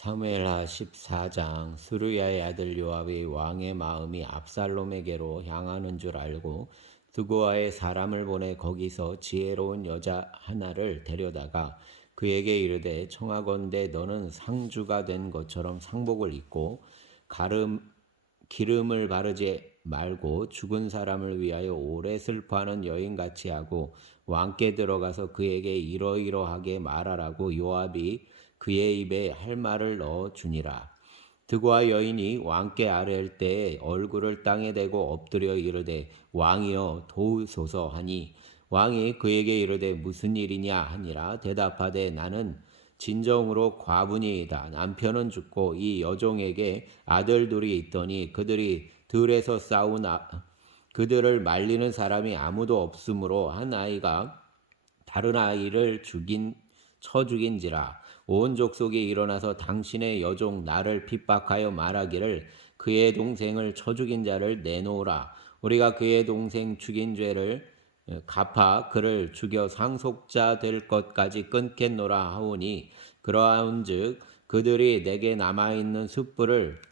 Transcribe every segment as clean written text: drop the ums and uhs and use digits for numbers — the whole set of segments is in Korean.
사무엘하 14장. 스루야의 아들 요압이 왕의 마음이 압살롬에게로 향하는 줄 알고 드고아의 사람을 보내 거기서 지혜로운 여자 하나를 데려다가 그에게 이르되, 청하건대 너는 상주가 된 것처럼 상복을 입고 기름을 바르지 말고 죽은 사람을 위하여 오래 슬퍼하는 여인같이 하고 왕께 들어가서 그에게 이러이러하게 말하라고 요압이 그의 입에 할 말을 넣어 주니라. 드고아 여인이 왕께 아뢰할 때에 얼굴을 땅에 대고 엎드려 이르되, 왕이여 도우소서 하니, 왕이 그에게 이르되 무슨 일이냐 하니라. 대답하되, 나는 진정으로 과부니이다. 남편은 죽고 이 여종에게 아들 둘이 있더니 그들이 들에서 싸우나 그들을 말리는 사람이 아무도 없으므로 한 아이가 다른 아이를 쳐 죽인지라. 온 족속이 일어나서 당신의 여종 나를 핍박하여 말하기를, 그의 동생을 쳐 죽인 자를 내놓으라. 우리가 그의 동생 죽인 죄를 갚아 그를 죽여 상속자 될 것까지 끊겠노라 하오니, 그러한즉 그들이 내게 남아있는 숯불을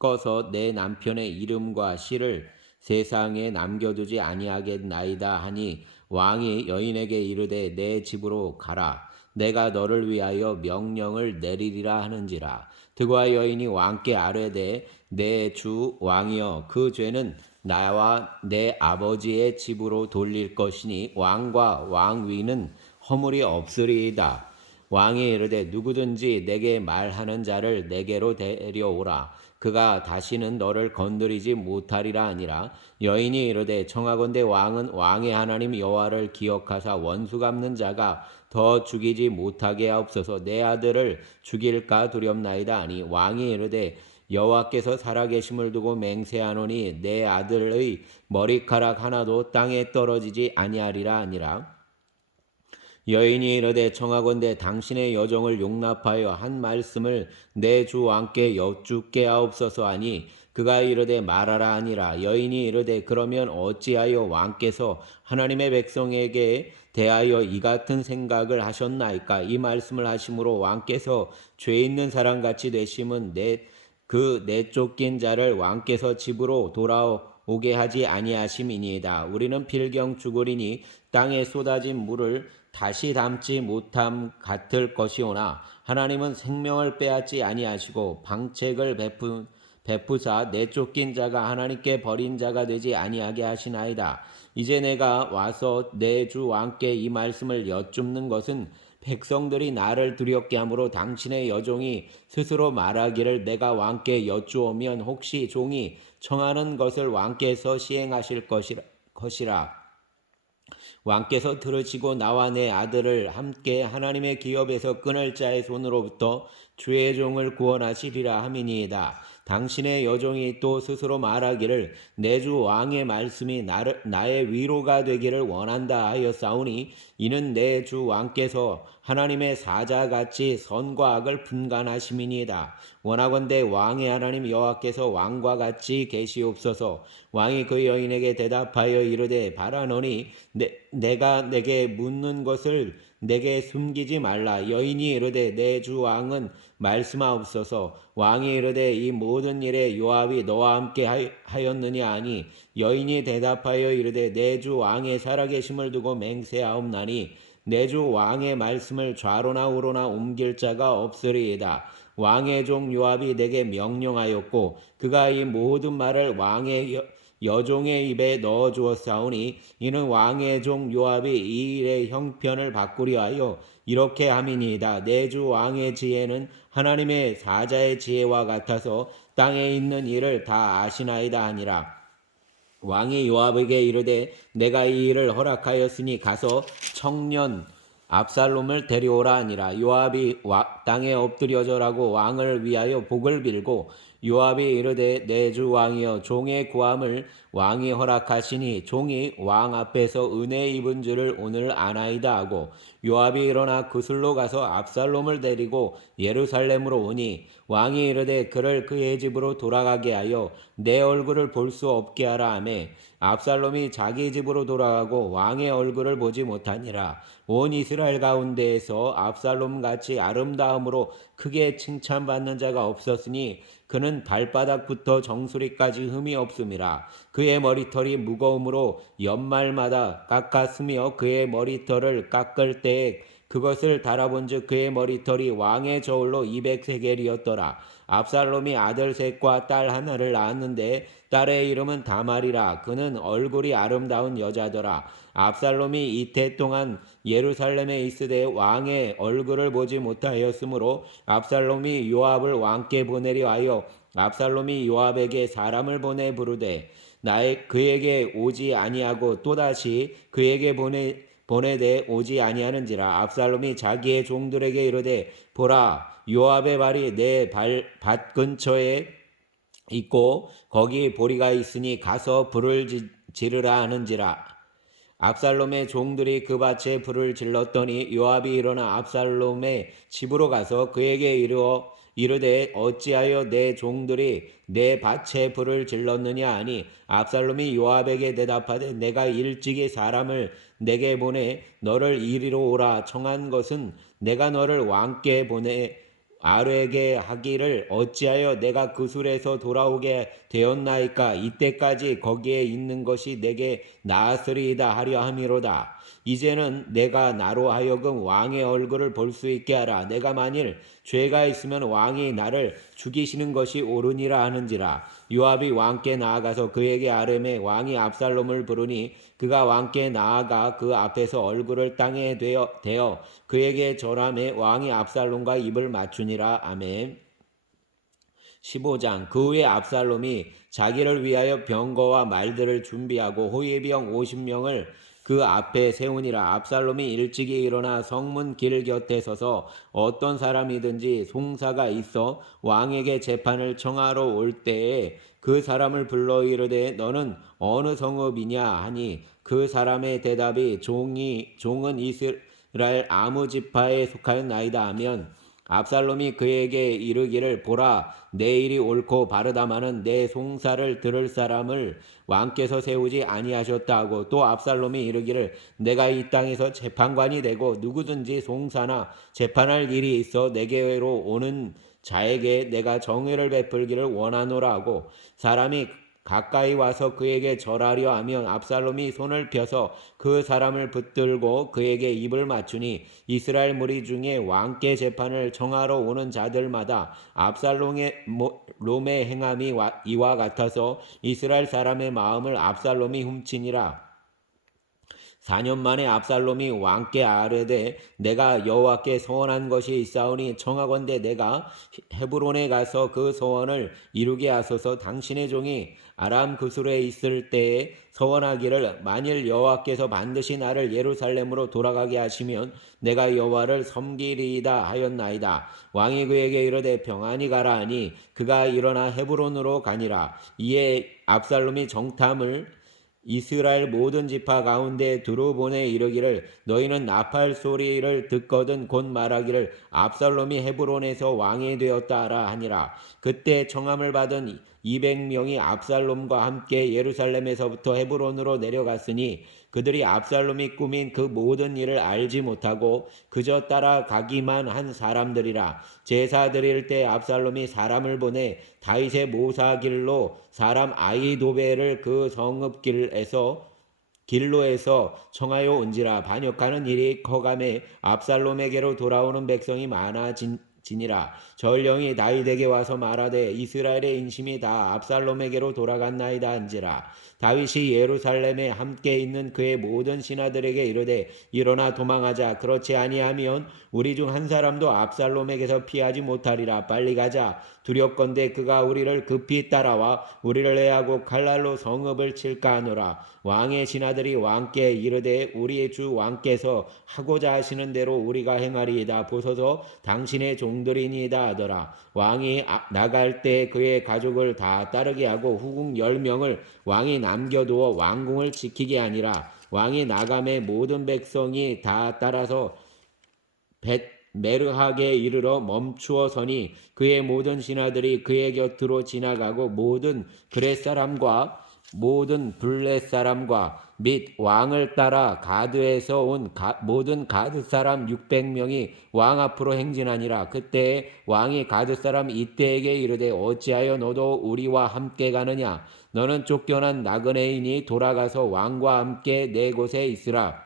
꺼서 내 남편의 이름과 시를 세상에 남겨두지 아니하겠나이다 하니, 왕이 여인에게 이르되 내 집으로 가라. 내가 너를 위하여 명령을 내리리라 하는지라. 드고아 여인이 왕께 아뢰되, 내 주 왕이여, 그 죄는 나와 내 아버지의 집으로 돌릴 것이니 왕과 왕위는 허물이 없으리이다. 왕이 이르되, 누구든지 내게 말하는 자를 내게로 데려오라. 그가 다시는 너를 건드리지 못하리라 하니라. 여인이 이르되, 청하건대 왕은 왕의 하나님 여호와를 기억하사 원수 갚는 자가 더 죽이지 못하게 하옵소서. 내 아들을 죽일까 두렵나이다 하니, 왕이 이르되, 여호와께서 살아계심을 두고 맹세하노니 내 아들의 머리카락 하나도 땅에 떨어지지 아니하리라 하니라. 여인이 이르되, 청하건대 당신의 여종을 용납하여 한 말씀을 내 주 왕께 여쭙게 하옵소서 하니, 그가 이르되 말하라 하니라. 여인이 이르되, 그러면 어찌하여 왕께서 하나님의 백성에게 대하여 이 같은 생각을 하셨나이까? 이 말씀을 하심으로 왕께서 죄 있는 사람같이 되심은 내쫓긴 자를 왕께서 집으로 돌아오게 하지 아니하심이니이다. 우리는 필경 죽으리니 땅에 쏟아진 물을 다시 담지 못함 같을 것이오나, 하나님은 생명을 빼앗지 아니하시고 방책을 베푸사 내쫓긴 자가 하나님께 버린 자가 되지 아니하게 하시나이다. 이제 내가 와서 내 주 왕께 이 말씀을 여쭙는 것은 백성들이 나를 두렵게 하므로 당신의 여종이 스스로 말하기를, 내가 왕께 여쭈오면 혹시 종이 청하는 것을 왕께서 시행하실 것이라. 왕께서 들으시고 나와 내 아들을 함께 하나님의 기업에서 끊을 자의 손으로부터 주의 종을 구원하시리라 함이니이다. 당신의 여종이 또 스스로 말하기를, 내 주 왕의 말씀이 나의 위로가 되기를 원한다 하였사오니, 이는 내 주 왕께서 하나님의 사자같이 선과 악을 분간하심이니이다. 원하건대 왕의 하나님 여호와께서 왕과 같이 계시옵소서. 왕이 그 여인에게 대답하여 이르되, 바라노니 내가 내게 묻는 것을 내게 숨기지 말라. 여인이 이르되, 내 주 왕은 말씀하옵소서. 왕이 이르되, 이 모든 일에 요압이 너와 함께 하였느냐 하니, 여인이 대답하여 이르되, 내 주 왕의 살아계심을 두고 맹세하옵나니 내 주 왕의 말씀을 좌로나 우로나 옮길 자가 없으리이다. 왕의 종 요압이 내게 명령하였고 그가 이 모든 말을 왕의 여종의 입에 넣어 주었사오니, 이는 왕의 종 요압이 이 일의 형편을 바꾸려 하여 이렇게 함이니이다. 내 주 왕의 지혜는 하나님의 사자의 지혜와 같아서 땅에 있는 일을 다 아시나이다 하니라. 왕이 요압에게 이르되, 내가 이 일을 허락하였으니 가서 청년 압살롬을 데려오라 하니라. 요압이 땅에 엎드려 절하고 왕을 위하여 복을 빌고 요압이 이르되 내 주 왕이여 종의 구함을 왕이 허락하시니 종이 왕 앞에서 은혜 입은 줄을 오늘 아나이다 하고 요압이 일어나 구슬로 가서 압살롬을 데리고 예루살렘으로 오니 왕이 이르되 그를 그의 집으로 돌아가게 하여 내 얼굴을 볼 수 없게 하라 하매 압살롬이 자기 집으로 돌아가고 왕의 얼굴을 보지 못하니라. 온 이스라엘 가운데에서 압살롬 같이 아름다움으로 크게 칭찬받는 자가 없었으니 그는 발바닥부터 정수리까지 흠이 없음이라. 그의 머리털이 무거움으로 연말마다 깎았으며 그의 머리털을 깎을 때에 그것을 달아본즉 그의 머리털이 왕의 저울로 200세겔이었더라. 압살롬이 아들 셋과 딸 하나를 낳았는데 딸의 이름은 다말이라. 그는 얼굴이 아름다운 여자더라. 압살롬이 이태 동안 예루살렘에 있으되 왕의 얼굴을 보지 못하였으므로 압살롬이 요압을 왕께 보내려 하여 압살롬이 요압에게 사람을 보내 부르되 나의 그에게 오지 아니하고 또다시 그에게 보내되 오지 아니하는지라. 압살롬이 자기의 종들에게 이르되 보라 요압의 발이 내 밭 근처에 있고 거기 보리가 있으니 가서 불을 지르라 하는지라. 압살롬의 종들이 그 밭에 불을 질렀더니 요압이 일어나 압살롬의 집으로 가서 그에게 이르되 어찌하여 내 종들이 내 밭에 불을 질렀느냐 하니 압살롬이 요압에게 대답하되 내가 일찍이 사람을 내게 보내 너를 이리로 오라 청한 것은 내가 너를 왕께 보내 아뢰게 하기를 어찌하여 내가 그술에서 돌아오게 되었나이까. 이때까지 거기에 있는 것이 내게 나았으리이다 하려 함이로다. 이제는 내가 나로 하여금 왕의 얼굴을 볼 수 있게 하라. 내가 만일 죄가 있으면 왕이 나를 죽이시는 것이 옳으니라 하는지라. 요압이 왕께 나아가서 그에게 아뢰매 왕이 압살롬을 부르니 그가 왕께 나아가 그 앞에서 얼굴을 땅에 대어 그에게 절하매 왕이 압살롬과 입을 맞추니라. 아멘. 15장. 그 후에 압살롬이 자기를 위하여 병거와 말들을 준비하고 호위병 50명을 그 앞에 세우니라. 압살롬이 일찍이 일어나 성문 길 곁에 서서 어떤 사람이든지 송사가 있어 왕에게 재판을 청하러 올 때에 그 사람을 불러 이르되 너는 어느 성읍이냐 하니 그 사람의 대답이 종은 이스라엘 아무 지파에 속하였나이다 하면 압살롬이 그에게 이르기를 보라 내 일이 옳고 바르다마는 내 송사를 들을 사람을 왕께서 세우지 아니하셨다 하고 또 압살롬이 이르기를 내가 이 땅에서 재판관이 되고 누구든지 송사나 재판할 일이 있어 내게로 오는 자에게 내가 정의를 베풀기를 원하노라 하고 사람이 가까이 와서 그에게 절하려 하면 압살롬이 손을 펴서 그 사람을 붙들고 그에게 입을 맞추니 이스라엘 무리 중에 왕께 재판을 청하러 오는 자들마다 압살롬의 행함이 이와 같아서 이스라엘 사람의 마음을 압살롬이 훔치니라. 4년 만에 압살롬이 왕께 아뢰되 내가 여호와께 서원한 것이 있사오니 청하건대 내가 헤브론에 가서 그 서원을 이루게 하소서. 당신의 종이 아람 그술에 있을 때에 서원하기를 만일 여호와께서 반드시 나를 예루살렘으로 돌아가게 하시면 내가 여호와를 섬기리이다 하였나이다. 왕이 그에게 이르되 평안히 가라 하니 그가 일어나 헤브론으로 가니라. 이에 압살롬이 정탐을 이스라엘 모든 지파 가운데 두루 보내 이르기를 너희는 나팔 소리를 듣거든 곧 말하기를 압살롬이 헤브론에서 왕이 되었다 하라 하니라. 그때 청함을 받은 200명이 압살롬과 함께 예루살렘에서부터 헤브론으로 내려갔으니 그들이 압살롬이 꾸민 그 모든 일을 알지 못하고 그저 따라가기만 한 사람들이라. 제사 드릴 때 압살롬이 사람을 보내 다윗의 모사길로 사람 아히도벨을 그 성읍 길로에서 청하여 온지라. 반역하는 일이 커감에 압살롬에게로 돌아오는 백성이 많아지니라. 전령이 다윗에게 와서 말하되 이스라엘의 인심이 다 압살롬에게로 돌아갔나이다 한지라. 다윗이 예루살렘에 함께 있는 그의 모든 신하들에게 이르되 일어나 도망하자. 그렇지 아니하면 우리 중 한 사람도 압살롬에게서 피하지 못하리라. 빨리 가자. 두렵건대 그가 우리를 급히 따라와 우리를 해하고 칼날로 성읍을 칠까 하노라. 왕의 신하들이 왕께 이르되 우리의 주 왕께서 하고자 하시는 대로 우리가 행하리이다. 보소서 당신의 종들이니이다 하더라. 왕이 나갈 때 그의 가족을 다 따르게 하고 후궁 10명을 왕이 남겨두어 왕궁을 지키게 하니라. 왕이 나감에 모든 백성이 다 따라서 메르하게 이르러 멈추어 서니 그의 모든 신하들이 그의 곁으로 지나가고 모든 그렛 사람과 모든 블렛 사람과 및 왕을 따라 가드에서 온 모든 가드 사람 600명이 왕 앞으로 행진하니라. 그때 왕이 가드 사람 이때에게 이르되 어찌하여 너도 우리와 함께 가느냐? 너는 쫓겨난 나그네이니 돌아가서 왕과 함께 내 곳에 있으라.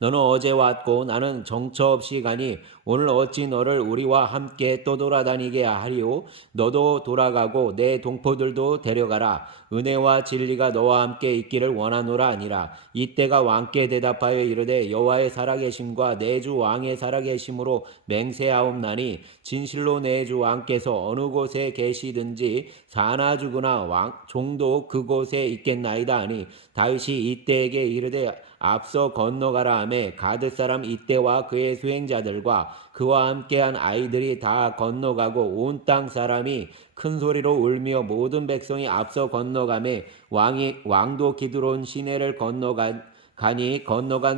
너는 어제 왔고 나는 정처 없이 가니 오늘 어찌 너를 우리와 함께 떠돌아다니게 하리오? 너도 돌아가고 내 동포들도 데려가라. 은혜와 진리가 너와 함께 있기를 원하노라 아니라. 이때가 왕께 대답하여 이르되 여호와의 살아계심과 내 주 왕의 살아계심으로 맹세하옵나니 진실로 내 주 왕께서 어느 곳에 계시든지 사나 죽으나 왕 종도 그곳에 있겠나이다 하니 다윗이 이때에게 이르되 앞서 건너가라 하매 가드 사람 이때와 그의 수행자들과 그와 함께한 아이들이 다 건너가고 온 땅 사람이 큰 소리로 울며 모든 백성이 앞서 건너가매 왕도 기드론 시내를 건너간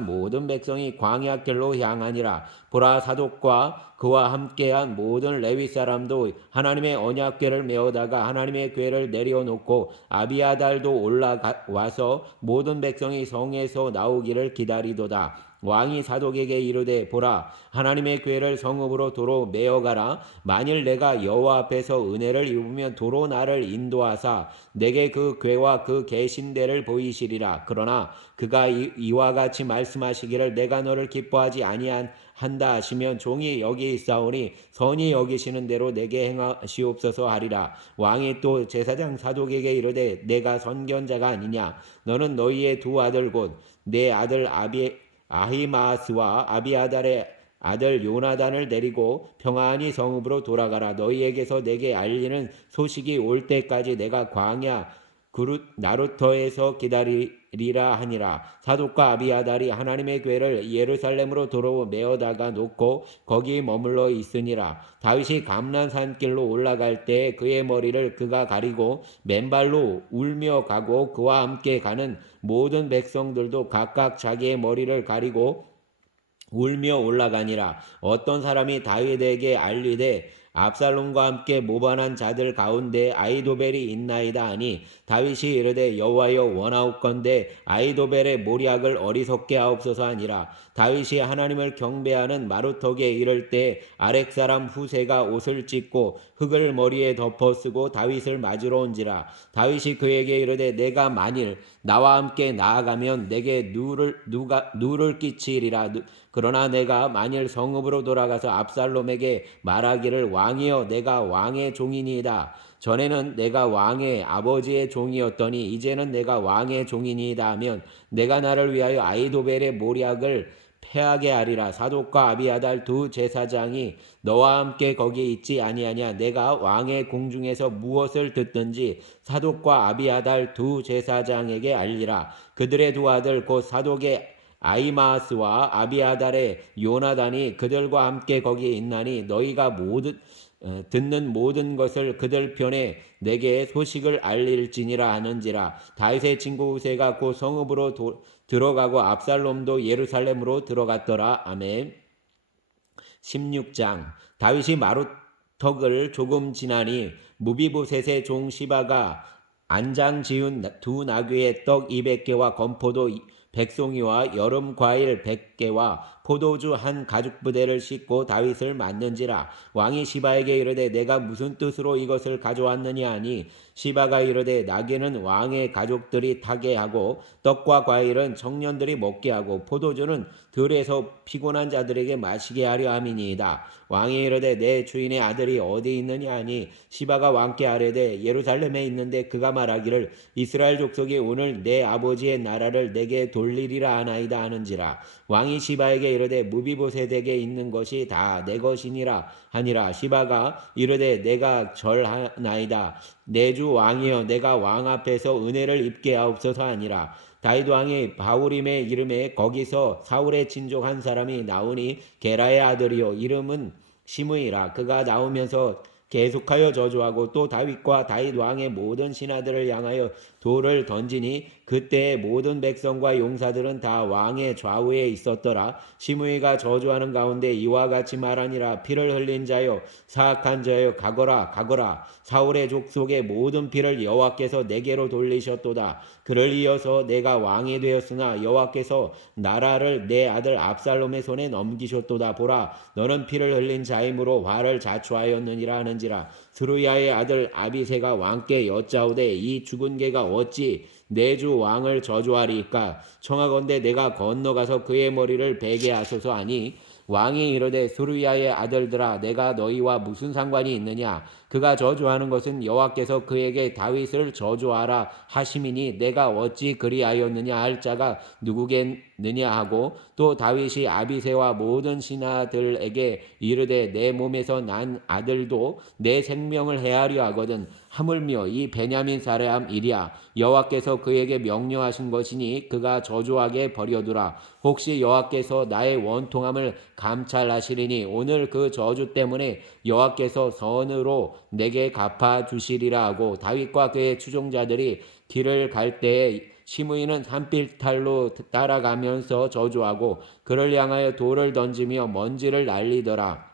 모든 백성이 광야길로 향하니라. 보라 사독과 그와 함께한 모든 레위 사람도 하나님의 언약궤를 메어다가 하나님의 궤를 내려놓고 아비아달도 올라와서 모든 백성이 성에서 나오기를 기다리도다. 왕이 사독에게 이르되 보라 하나님의 궤를 성읍으로 도로 메어가라. 만일 내가 여호와 앞에서 은혜를 입으면 도로 나를 인도하사 내게 그 궤와 그 계신대를 보이시리라. 그러나 그가 이와 같이 말씀하시기를 내가 너를 기뻐하지 아니한다 하시면 종이 여기 있사오니 선히 여기시는 대로 내게 행하시옵소서 하리라. 왕이 또 제사장 사독에게 이르되 내가 선견자가 아니냐? 너는 너희의 두 아들 곧 내 아들 아히마스와 아비아달의 아들 요나단을 데리고 평안히 성읍으로 돌아가라. 너희에게서 내게 알리는 소식이 올 때까지 내가 광야 나루터에서 기다리리라 하니라. 사독과 아비아달이 하나님의 궤를 예루살렘으로 도로 메어다가 놓고 거기 머물러 있으니라. 다윗이 감난 산길로 올라갈 때 그의 머리를 그가 가리고 맨발로 울며 가고 그와 함께 가는 모든 백성들도 각각 자기의 머리를 가리고 울며 올라가니라. 어떤 사람이 다윗에게 알리되 압살롬과 함께 모반한 자들 가운데 아히도벨이 있나이다 하니 다윗이 이르되 여호와여 원하옵건대 아히도벨의 모략을 어리석게 하옵소서 하니라. 다윗이 하나님을 경배하는 마루턱에 이를 때 아렉 사람 후세가 옷을 찢고 흙을 머리에 덮어 쓰고 다윗을 맞으러 온지라. 다윗이 그에게 이르되 내가 만일 나와 함께 나아가면 내게 누를 끼치리라. 그러나 내가 만일 성읍으로 돌아가서 압살롬에게 말하기를 왕이여 내가 왕의 종이니이다. 전에는 내가 왕의 아버지의 종이었더니 이제는 내가 왕의 종이니이다 하면 내가 나를 위하여 아히도벨의 모략을 패하게 하리라. 사독과 아비아달 두 제사장이 너와 함께 거기 있지 아니하냐? 내가 왕의 궁중에서 무엇을 듣든지 사독과 아비아달 두 제사장에게 알리라. 그들의 두 아들 곧 사독의 아히마스와 아비아달의 요나단이 그들과 함께 거기에 있나니 너희가 듣는 모든 것을 그들 편에 내게 소식을 알릴지니라 하는지라. 다윗의 친구 우세가 곧 성읍으로 들어가고 압살롬도 예루살렘으로 들어갔더라. 아멘. 16장. 다윗이 마루턱을 조금 지나니 무비보셋의 종 시바가 안장 지은 두 나귀의 떡 200개와 건포도 100송이와 여름 과일 100개와 포도주 한 가죽 부대를 싣고 다윗을 맞는지라. 왕이 시바에게 이르되 내가 무슨 뜻으로 이것을 가져왔느냐 하니 시바가 이르되 나귀는 왕의 가족들이 타게 하고 떡과 과일은 청년들이 먹게 하고 포도주는 들에서 피곤한 자들에게 마시게 하려 함이니이다. 왕이 이르되 내 주인의 아들이 어디 있느냐 하니 시바가 왕께 아뢰되 예루살렘에 있는데 그가 말하기를 이스라엘 족속이 오늘 내 아버지의 나라를 내게 돌리리라 하나이다 하는지라. 왕이 시바에게 이르되 무비보셋에게 있는 것이 다 내 것이니라 하니라. 시바가 이르되 내가 절하나이다. 내 주 왕이여 내가 왕 앞에서 은혜를 입게 하옵소서 하니라. 다윗 왕이 바후림의 이름에 거기서 사울의 친족 한 사람이 나오니 게라의 아들이요 이름은 시므이라. 그가 나오면서 계속하여 저주하고 또 다윗과 다윗 왕의 모든 신하들을 향하여 돌을 던지니 그때의 모든 백성과 용사들은 다 왕의 좌우에 있었더라. 시므이가 저주하는 가운데 이와 같이 말하니라. 피를 흘린 자여 사악한 자여 가거라 가거라. 사울의 족속의 모든 피를 여호와께서 내게로 돌리셨도다. 그를 이어서 내가 왕이 되었으나 여호와께서 나라를 내 아들 압살롬의 손에 넘기셨도다. 보라 너는 피를 흘린 자이므로 화를 자초하였느니라 하는지라. 스루야의 아들 아비새가 왕께 여짜오되 이 죽은 개가 어찌 내 주 왕을 저주하리이까. 청하건대 내가 건너가서 그의 머리를 베게 하소서 하니 왕이 이르되 스루야의 아들들아 내가 너희와 무슨 상관이 있느냐. 그가 저주하는 것은 여호와께서 그에게 다윗을 저주하라 하심이니 내가 어찌 그리하였느냐 할 자가 누구겠느냐 하고 또 다윗이 아비새와 모든 신하들에게 이르되 내 몸에서 난 아들도 내 생명을 해하려 하거든. 하물며 이 베냐민 사람이랴 여호와께서 그에게 명령하신 것이니 그가 저주하게 버려두라. 혹시 여호와께서 나의 원통함을 감찰하시리니 오늘 그 저주 때문에 여호와께서 선으로 내게 갚아주시리라 하고 다윗과 그의 추종자들이 길을 갈 때에 시므이는 산길탈로 따라가면서 저주하고 그를 향하여 돌을 던지며 먼지를 날리더라.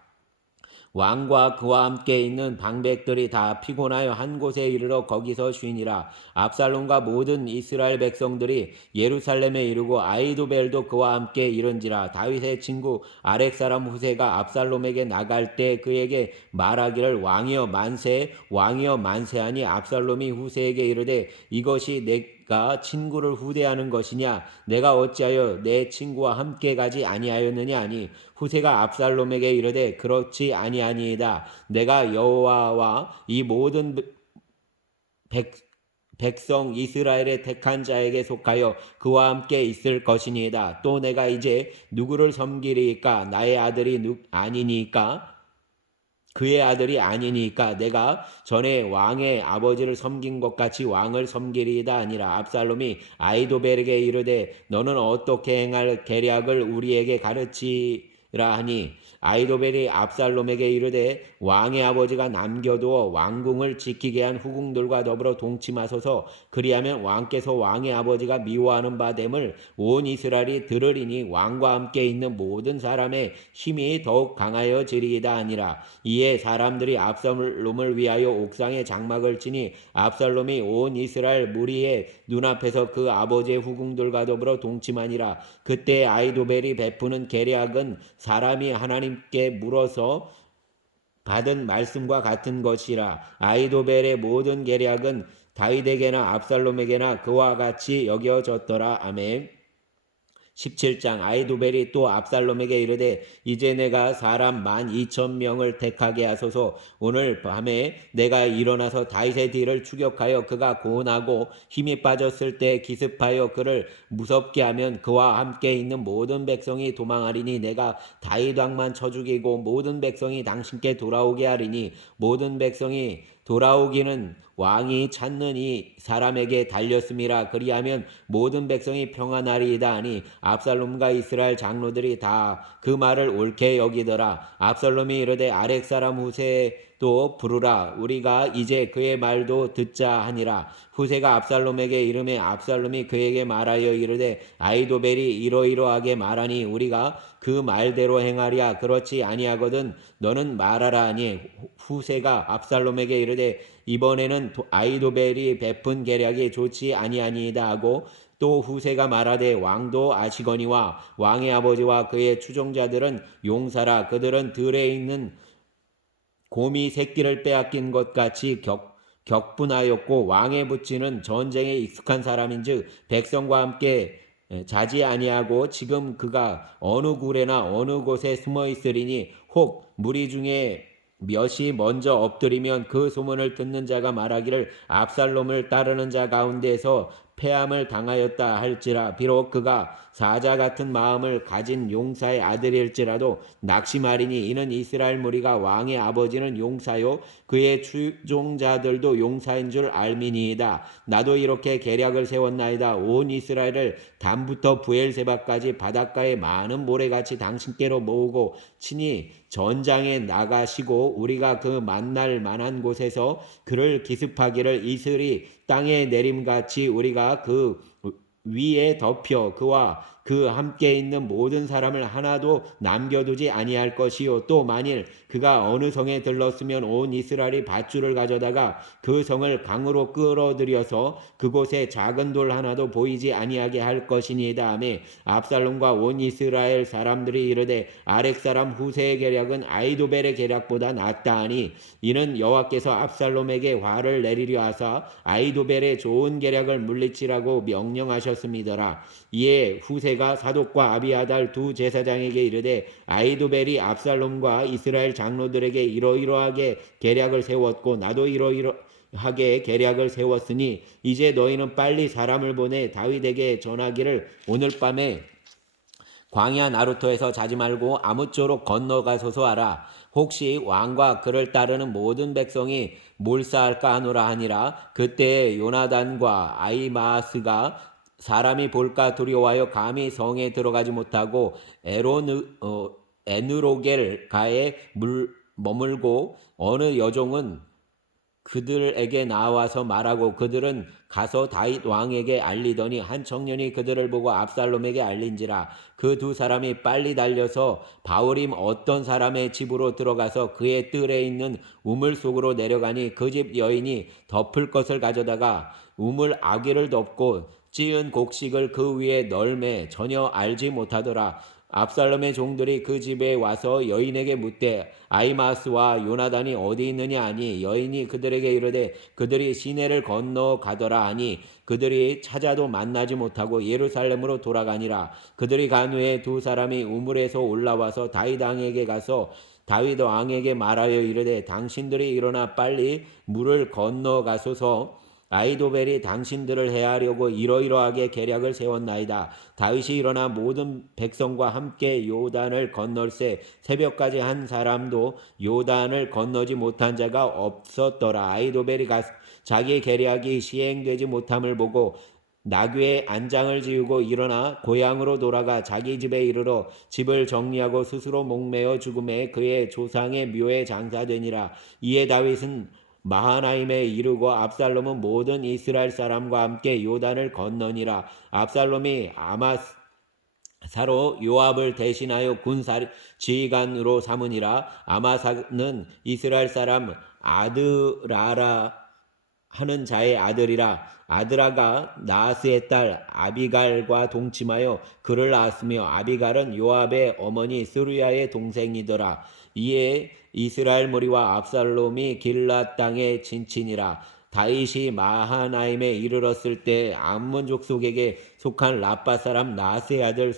왕과 그와 함께 있는 방백들이 다 피곤하여 한 곳에 이르러 거기서 쉬니라. 압살롬과 모든 이스라엘 백성들이 예루살렘에 이르고 아이도벨도 그와 함께 이른지라. 다윗의 친구 아렉 사람 후세가 압살롬에게 나갈 때 그에게 말하기를 왕이여 만세 왕이여 만세하니 압살롬이 후세에게 이르되 이것이 내가 친구를 후대하는 것이냐. 내가 어찌하여 내 친구와 함께 가지 아니하였느냐 하니 후세가 압살롬에게 이르되 그렇지 아니하니이다. 내가 여호와와 이 모든 백성 이스라엘의 택한 자에게 속하여 그와 함께 있을 것이니이다. 또 내가 이제 누구를 섬기리이까. 나의 아들이 아니니까 그의 아들이 아니니까 내가 전에 왕의 아버지를 섬긴 것 같이 왕을 섬기리이다 아니라. 압살롬이 아이도벨에게 이르되 너는 어떻게 행할 계략을 우리에게 가르치라 하니 아이도벨이 압살롬에게 이르되 왕의 아버지가 남겨두어 왕궁을 지키게 한 후궁들과 더불어 동침하소서. 그리하면 왕께서 왕의 아버지가 미워하는 바 됨을 온 이스라엘이 들으리니 왕과 함께 있는 모든 사람의 힘이 더욱 강하여지리이다 아니라. 이에 사람들이 압살롬을 위하여 옥상에 장막을 치니 압살롬이 온 이스라엘 무리의 눈앞에서 그 아버지의 후궁들과 더불어 동침하니라. 그때 아이도벨이 베푸는 계략은 사람이 하나님께 물어서 받은 말씀과 같은 것이라. 아이도벨의 모든 계략은 다윗에게나 압살롬에게나 그와 같이 여겨졌더라. 아멘. 17장. 아이도벨이 또 압살롬에게 이르되 이제 내가 사람 12,000명을 택하게 하소서. 오늘 밤에 내가 일어나서 다윗의 뒤를 추격하여 그가 고운하고 힘이 빠졌을 때 기습하여 그를 무섭게 하면 그와 함께 있는 모든 백성이 도망하리니 내가 다윗 왕만 쳐 죽이고 모든 백성이 당신께 돌아오게 하리니 모든 백성이 돌아오기는 왕이 찾는 이 사람에게 달렸음이라. 그리하면 모든 백성이 평안하리이다 하니 압살롬과 이스라엘 장로들이 다 그 말을 옳게 여기더라. 압살롬이 이르되 아렉 사람 후세도 부르라. 우리가 이제 그의 말도 듣자 하니라. 후세가 압살롬에게 이르매 압살롬이 그에게 말하여 이르되 아이도벨이 이러이러하게 말하니 우리가 그 말대로 행하랴. 그렇지 아니하거든 너는 말하라 하니 후세가 압살롬에게 이르되 이번에는 아이도벨이 베푼 계략이 좋지 아니하니이다 하고 또 후세가 말하되 왕도 아시거니와 왕의 아버지와 그의 추종자들은 용사라. 그들은 들에 있는 곰이 새끼를 빼앗긴 것 같이 격분하였고 왕의 부친은 전쟁에 익숙한 사람인즉 백성과 함께 자지 아니하고 지금 그가 어느 굴에나 어느 곳에 숨어 있으리니 혹 무리 중에 몇이 먼저 엎드리면 그 소문을 듣는 자가 말하기를 압살롬을 따르는 자 가운데서 패함을 당하였다 할지라 비록 그가 사자 같은 마음을 가진 용사의 아들일지라도 낙심하리니 이는 이스라엘 무리가 왕의 아버지는 용사요 그의 추종자들도 용사인 줄 알미니이다. 나도 이렇게 계략을 세웠나이다. 온 이스라엘을 단부터 부엘세바까지 바닷가의 많은 모래같이 당신께로 모으고 친히 전장에 나가시고 우리가 그 만날 만한 곳에서 그를 기습하기를 이슬이 땅에 내림같이 우리가 그 위에 덮여 그와 그 함께 있는 모든 사람을 하나도 남겨두지 아니할 것이요 또 만일 그가 어느 성에 들렀으면 온 이스라엘이 밧줄을 가져다가 그 성을 강으로 끌어들여서 그곳에 작은 돌 하나도 보이지 아니하게 할 것이니이다 하며 압살롬과 온 이스라엘 사람들이 이르되 아렉 사람 후세의 계략은 아히도벨의 계략보다 낫다 하니 이는 여호와께서 압살롬에게 화를 내리려 하사 아히도벨의 좋은 계략을 물리치라고 명령하셨음이더라. 이에 후세가 사독과 아비아달 두 제사장에게 이르되 아히도벨이 압살롬과 이스라엘 장로들에게 이러이러하게 계략을 세웠고 나도 이러이러하게 계략을 세웠으니 이제 너희는 빨리 사람을 보내 다윗에게 전하기를 오늘 밤에 광야 나루토에서 자지 말고 아무쪼록 건너가소서 하라. 혹시 왕과 그를 따르는 모든 백성이 몰사할까 하노라 하니라. 그때 요나단과 아히마아스가 사람이 볼까 두려워하여 감히 성에 들어가지 못하고 에누로겔가에 머물고 어느 여종은 그들에게 나와서 말하고 그들은 가서 다윗 왕에게 알리더니 한 청년이 그들을 보고 압살롬에게 알린지라. 그 두 사람이 빨리 달려서 바울임 어떤 사람의 집으로 들어가서 그의 뜰에 있는 우물 속으로 내려가니 그 집 여인이 덮을 것을 가져다가 우물 아귀를 덮고 찌은 곡식을 그 위에 널매 전혀 알지 못하더라. 압살롬의 종들이 그 집에 와서 여인에게 묻되 아히마스와 요나단이 어디 있느냐 하니 여인이 그들에게 이르되 그들이 시내를 건너가더라 하니 그들이 찾아도 만나지 못하고 예루살렘으로 돌아가니라. 그들이 간 후에 두 사람이 우물에서 올라와서 다윗 왕에게 가서 다윗 왕에게 말하여 이르되 당신들이 일어나 빨리 물을 건너가소서. 아히도벨이 당신들을 해하려고 이러이러하게 계략을 세웠나이다. 다윗이 일어나 모든 백성과 함께 요단을 건널새 새벽까지 한 사람도 요단을 건너지 못한 자가 없었더라. 아히도벨이 자기 계략이 시행되지 못함을 보고 나귀의 안장을 지우고 일어나 고향으로 돌아가 자기 집에 이르러 집을 정리하고 스스로 목매어 죽음에 그의 조상의 묘에 장사되니라. 이에 다윗은 마하나임에 이르고 압살롬은 모든 이스라엘 사람과 함께 요단을 건너니라. 압살롬이 아마사로 요압을 대신하여 군지휘관으로 삼으니라. 아마사는 이스라엘 사람 아드라라 하는 자의 아들이라. 아드라가 나하스의 딸 아비갈과 동침하여 그를 낳았으며 아비갈은 요압의 어머니 스루야의 동생이더라. 이에 이스라엘 무리와 압살롬이 길랏 땅에 진친이라. 다윗이 마하나임에 이르렀을 때 암몬 족속에게 속한 라빠 사람 나스의 아들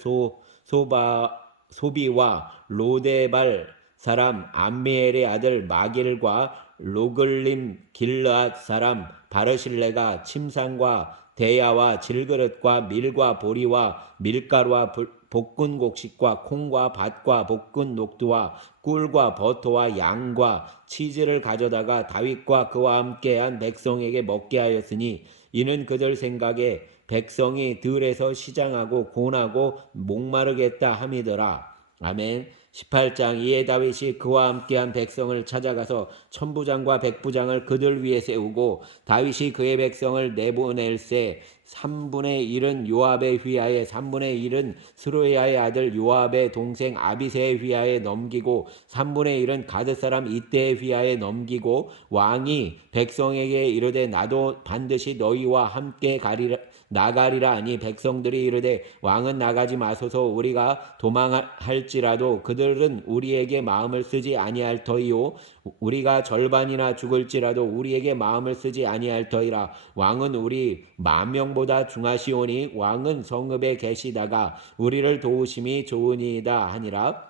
소비와 로데발 사람 암미엘의 아들 마길과 로글림 길르앗 사람 바르실레가 침상과 대야와 질그릇과 밀과 보리와 밀가루와 볶은 곡식과 콩과 밭과 볶은 녹두와 꿀과 버터와 양과 치즈를 가져다가 다윗과 그와 함께한 백성에게 먹게 하였으니 이는 그들 생각에 백성이 들에서 시장하고 곤하고 목마르겠다 함이더라. 아멘. 18장. 이에 다윗이 그와 함께한 백성을 찾아가서 천부장과 백부장을 그들 위에 세우고 다윗이 그의 백성을 내보낼새 3분의 1은 요압의 휘하에 3분의 1은 스루야의 아들 요압의 동생 아비새의 휘하에 넘기고 3분의 1은 가드 사람 이때의 휘하에 넘기고 왕이 백성에게 이르되 나도 반드시 너희와 함께 나가리라 하니 백성들이 이르되 왕은 나가지 마소서. 우리가 도망할지라도 그들은 우리에게 마음을 쓰지 아니할 터이요 우리가 절반이나 죽을지라도 우리에게 마음을 쓰지 아니할 터이라. 왕은 우리 10,000명보다 중하시오니 왕은 성읍에 계시다가 우리를 도우심이 좋으니이다 하니라.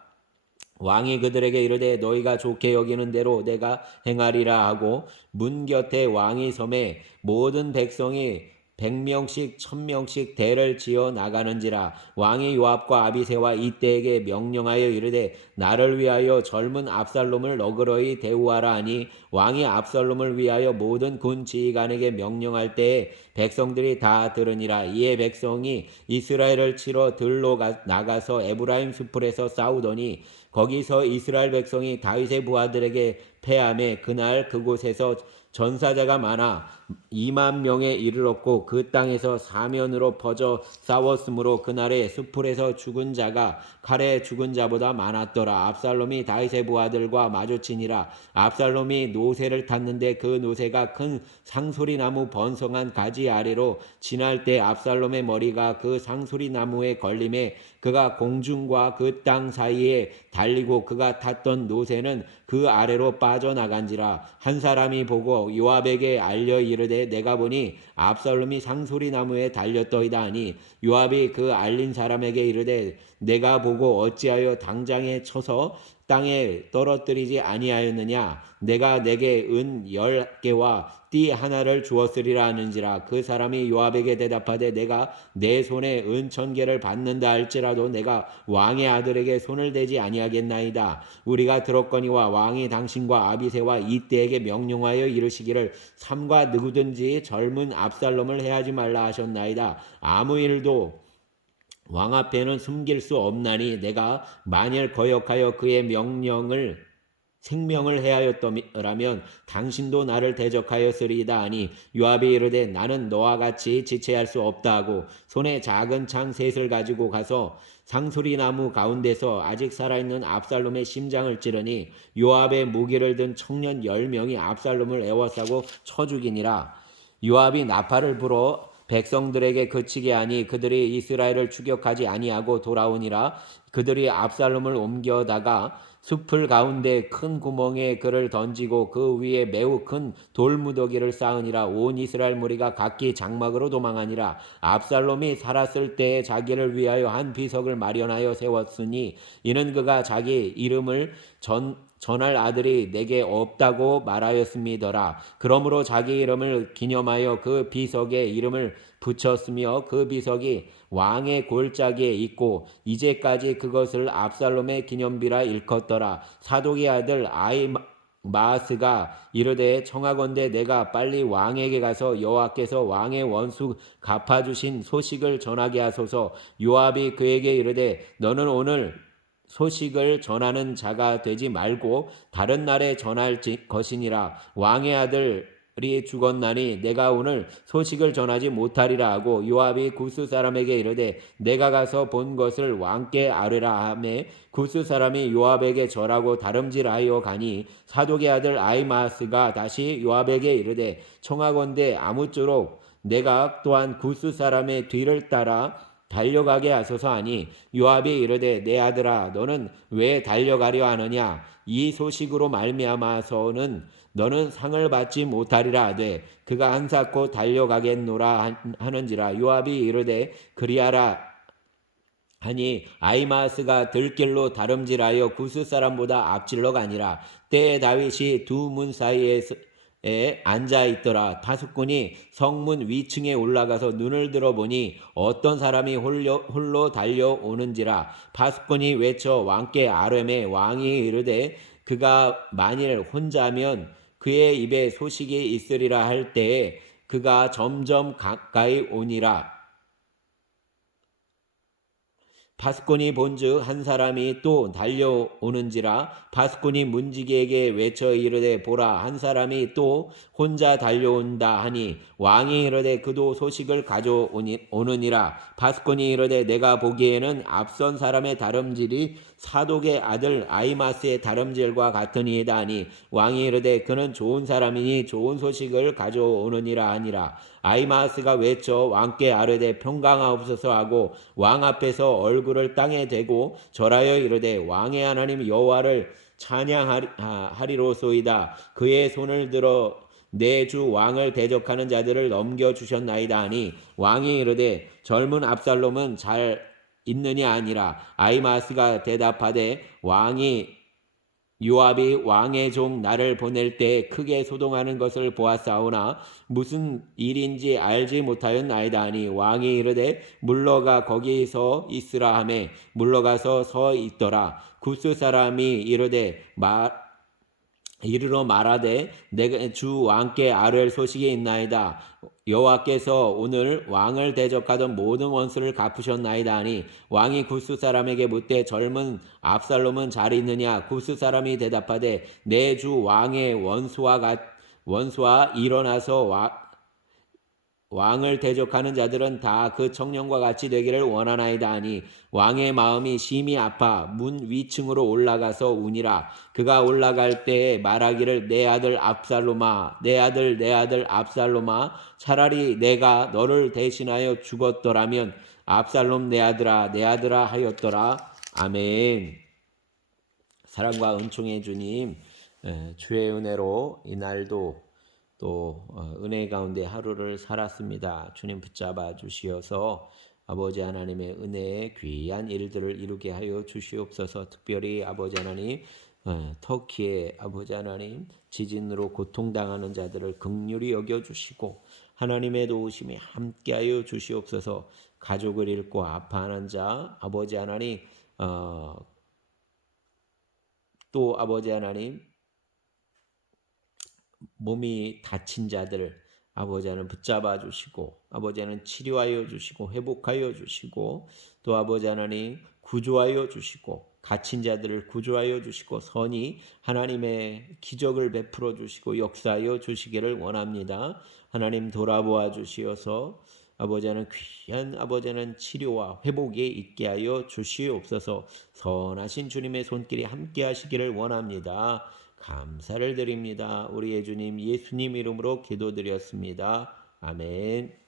왕이 그들에게 이르되 너희가 좋게 여기는 대로 내가 행하리라 하고 문 곁에 왕이 섬에 모든 백성이 100명씩 1000명씩 대를 지어 나가는지라. 왕이 요압과 아비새와 이때에게 명령하여 이르되 나를 위하여 젊은 압살롬을 너그러이 대우하라 하니 왕이 압살롬을 위하여 모든 군 지휘관에게 명령할 때에 백성들이 다 들으니라. 이에 백성이 이스라엘을 치러 들로 나가서 에브라임 수풀에서 싸우더니 거기서 이스라엘 백성이 다윗의 부하들에게 패하매 그날 그곳에서 전사자가 많아 2만 명에 이르렀고 그 땅에서 사면으로 퍼져 싸웠으므로 그날에 수풀에서 죽은 자가 칼에 죽은 자보다 많았더라. 압살롬이 다윗의 부하들과 마주치니라. 압살롬이 노새를 탔는데 그 노새가 큰 상소리나무 번성한 가지 아래로 지날 때 압살롬의 머리가 그 상소리나무에 걸림에 그가 공중과 그 땅 사이에 달리고 그가 탔던 노새는 그 아래로 빠져나간지라. 한 사람이 보고 요압에게 알려 이르되 내가 보니 압살롬이 상소리나무에 달렸더이다 하니 요압이 그 알린 사람에게 이르되 내가 보고 어찌하여 당장에 쳐서 땅에 떨어뜨리지 아니하였느냐. 내가 내게 은 10개와 띠 하나를 주었으리라 하는지라. 그 사람이 요압에게 대답하되 내가 내 손에 은 1000개를 받는다 할지라도 내가 왕의 아들에게 손을 대지 아니하겠나이다. 우리가 들었거니와 왕이 당신과 아비새와 이때에게 명령하여 이르시기를 삼가 누구든지 젊은 압살롬을 해하지 말라 하셨나이다. 아무 일도 왕 앞에는 숨길 수 없나니 내가 만일 거역하여 그의 명령을 생명을 해하였더라면 당신도 나를 대적하였으리이다 하니 요압이 이르되 나는 너와 같이 지체할 수 없다 하고 손에 작은 창 셋을 가지고 가서 상수리나무 가운데서 아직 살아있는 압살롬의 심장을 찌르니 요압의 무기를 든 청년 10명이 압살롬을 에워싸고 쳐 죽이니라. 요압이 나팔을 불어 백성들에게 그치게 하니 그들이 이스라엘을 추격하지 아니하고 돌아오니라. 그들이 압살롬을 옮겨다가 숲을 가운데 큰 구멍에 그를 던지고 그 위에 매우 큰 돌무더기를 쌓으니라. 온 이스라엘 무리가 각기 장막으로 도망하니라. 압살롬이 살았을 때에 자기를 위하여 한 비석을 마련하여 세웠으니 이는 그가 자기 이름을 전할 아들이 내게 없다고 말하였음이더라. 그러므로 자기 이름을 기념하여 그 비석에 이름을 붙였으며 그 비석이 왕의 골짜기에 있고 이제까지 그것을 압살롬의 기념비라 일컫더라. 사독의 아들 아히마아스가 이르되 청하건대 내가 빨리 왕에게 가서 여호와께서 왕의 원수 갚아주신 소식을 전하게 하소서. 요압이 그에게 이르되 너는 오늘 소식을 전하는 자가 되지 말고 다른 날에 전할 것이니라. 왕의 아들이 죽었나니 내가 오늘 소식을 전하지 못하리라 하고 요압이 구스 사람에게 이르되 내가 가서 본 것을 왕께 아뢰라 하매 구스 사람이 요압에게 절하고 다름질하여 가니 사독의 아들 아히마아스가 다시 요압에게 이르되 청하건대 아무쪼록 내가 또한 구스 사람의 뒤를 따라 달려가게 하소서 하니 요압이 이르되 내 아들아 너는 왜 달려가려 하느냐. 이 소식으로 말미암아서는 너는 상을 받지 못하리라 하되 그가 한사코 달려가겠노라 하는지라. 요압이 이르되 그리하라 하니 아히마아스가 들길로 다름질하여 구스 사람보다 앞질러 가니라. 때에 다윗이 두 문 사이에서 앉아 있더라. 파수꾼이 성문 위층에 올라가서 눈을 들어보니 어떤 사람이 홀로 달려오는지라. 파수꾼이 외쳐 왕께 아뢰매 왕이 이르되 그가 만일 혼자면 그의 입에 소식이 있으리라 할 때에 그가 점점 가까이 오니라. 파수꾼이 본즉 한 사람이 또 달려오는지라. 파수꾼이 문지기에게 외쳐 이르되 보라 한 사람이 또 혼자 달려온다 하니 왕이 이르되 그도 소식을 가져오느니라. 파수꾼이 이르되 내가 보기에는 앞선 사람의 다름질이 사독의 아들 아히마스의 다름질과 같으니이다 하니 왕이 이르되 그는 좋은 사람이니 좋은 소식을 가져오느니라 하니라. 아히마스가 외쳐 왕께 아뢰되 평강하옵소서 하고 왕 앞에서 얼굴을 땅에 대고 절하여 이르되 왕의 하나님 여호와를 찬양하리로소이다. 그의 손을 들어 내 주 왕을 대적하는 자들을 넘겨주셨나이다 하니 왕이 이르되 젊은 압살롬은 잘 있느냐 아니라. 아히마스가 대답하되 왕이 요압이 왕의 종 나를 보낼 때 크게 소동하는 것을 보았사오나 무슨 일인지 알지 못하였나이다 하니 왕이 이르되 물러가 거기서 있으라 하매 물러가서 서 있더라. 구스 사람이 이르러 말하되 내가 주 왕께 아뢰 소식이 있나이다. 여호와께서 오늘 왕을 대적하던 모든 원수를 갚으셨나이다 하니 왕이 구스 사람에게 묻되 젊은 압살롬은 잘 있느냐? 구스 사람이 대답하되 내 주 왕의 원수와 일어나서 왕을 대적하는 자들은 다 그 청년과 같이 되기를 원하나이다 하니 왕의 마음이 심히 아파 문 위층으로 올라가서 우니라. 그가 올라갈 때에 말하기를 내 아들 압살롬아 내 아들 압살롬아 차라리 내가 너를 대신하여 죽었더라면 압살롬 내 아들아 하였더라. 아멘. 사랑과 은총의 주님, 주의 은혜로 이날도 또 은혜 가운데 하루를 살았습니다. 주님 붙잡아 주시어서 아버지 하나님의 은혜에 귀한 일들을 이루게 하여 주시옵소서. 특별히 아버지 하나님 터키의 아버지 하나님 지진으로 고통당하는 자들을 긍휼히 여겨주시고 하나님의 도우심이 함께하여 주시옵소서. 가족을 잃고 아파하는 자 아버지 하나님 또 아버지 하나님 몸이 다친 자들 아버지 하나님 붙잡아 주시고 아버지 하나님 치료하여 주시고 회복하여 주시고 또 아버지 하나님 구조하여 주시고 갇힌 자들을 구조하여 주시고 선히 하나님의 기적을 베풀어 주시고 역사하여 주시기를 원합니다. 하나님 돌아보아 주시어서 아버지 하나님 귀한 아버지 하나님 치료와 회복에 있게 하여 주시옵소서. 선하신 주님의 손길이 함께 하시기를 원합니다. 감사를 드립니다. 우리의 주님 예수님 이름으로 기도드렸습니다. 아멘.